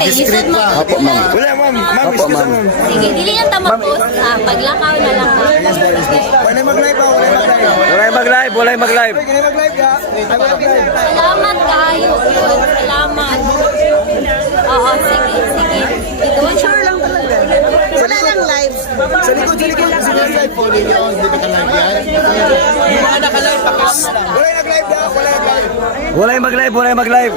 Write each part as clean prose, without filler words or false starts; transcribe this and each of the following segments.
ate, isod mo. Opo, ma'am. Wala, ma'am. Ma'am, Opo, ma'am. Sige, dili lang ta mag-post. Paglakaw na lang. Wala mag-live ba? Wala mag-live. Walay mag-live, walay mag-live. Wala mag-live ka? Ay, wala mag-live. Salamat kayo. Yun, salamat. Oo, sige, sige. Doon sure lang talaga. Wala lang live. Sa likod, sa likod. Sa live po ninyo. Hindi ka live yan. Wala naka-live pa ka. Wala nag-live ka? Wala nag-live. Walay mag-live, walay mag-live.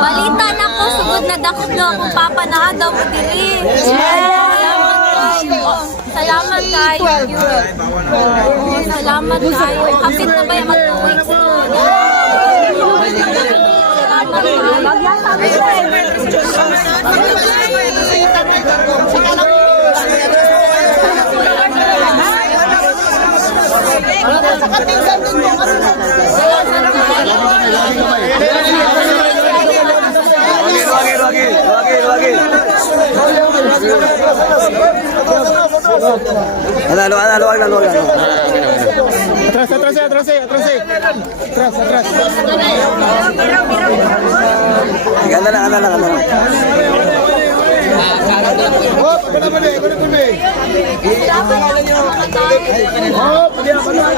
Balita na ko, sugod na dakot na akong papa na daw mo diri. Salamat kayo. Oo, salamat kayo. Kapit na ba yung mag-uwing sa Wagi. Analo. Atras. Ganda lang. Hop, ako naman eh. Hop, hindi ako na.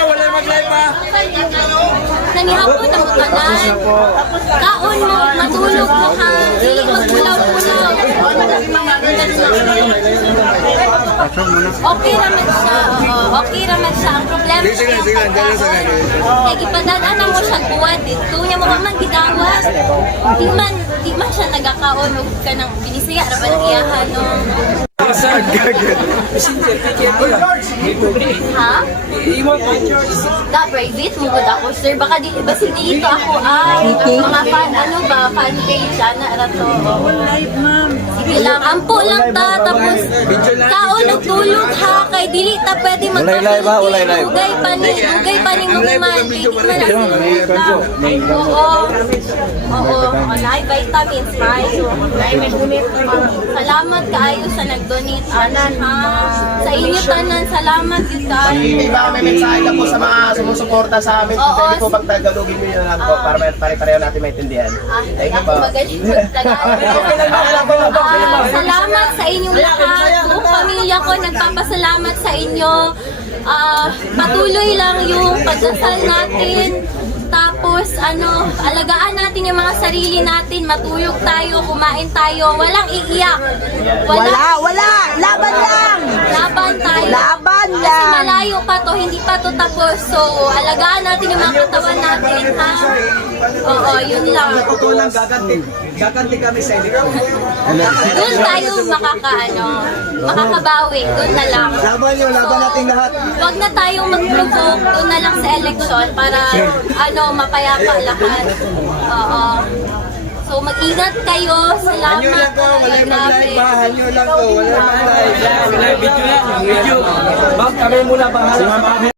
Walay mag-live. Nanihapon ang utanan. Kaon mo, matulog mo ha. Dili magpulaw-pulaw. Okay naman siya. Okay naman siya. Ang problema kaya gipadaan na mo siya buwan dito. Niya mo man gidawas. Di man siya nagakaon o ka ng binisaya. Raban ang iyahan no. Ha? Da private mo gud ako sir baka di ba dito ako ay mga fan page ana ra to. Live ma'am. Sige lang ampo lang ta tapos kaon og tulog ha kay dili ta pwede Walay live. Dugay pa ni mo man Oo, live vitamins right. Salamat kaayo sa nag-donate anan ha. Sa inyo tanan salamat gid kaayo. Baka may mensahe ka po sa mga sumusuporta sa amin. Oo, Pwede po bang tagalogin mo yun lang po para pare-pareho natin maintindihan. Thank you po. Salamat sa inyong lahat. Buong pamilya ko nagpapasalamat sa inyo. Patuloy lang yung pagdasal natin. Tapos alagaan natin yung mga sarili natin, matulog tayo, kumain tayo, walang iiyak. Wala. Laban lang. Laban tayo. Laban Kasi lang. malayo pa to, hindi pa to tapos. So, alagaan natin yung mga katawan natin, ha? Oo, yun lang. Totoo lang, gaganti kami sa eleksyon. Doon tayo makakabawi. Doon na lang. Laban natin lahat. Huwag na tayong mag-provoke. Doon na lang sa eleksyon para mapayapa lahat. Oo. So mag-ingat kayo. Salamat. Hanyo lang ko, wala mag-live ba? Hanyo lang ko, wala mag-live. Video. Bak kami muna bahala.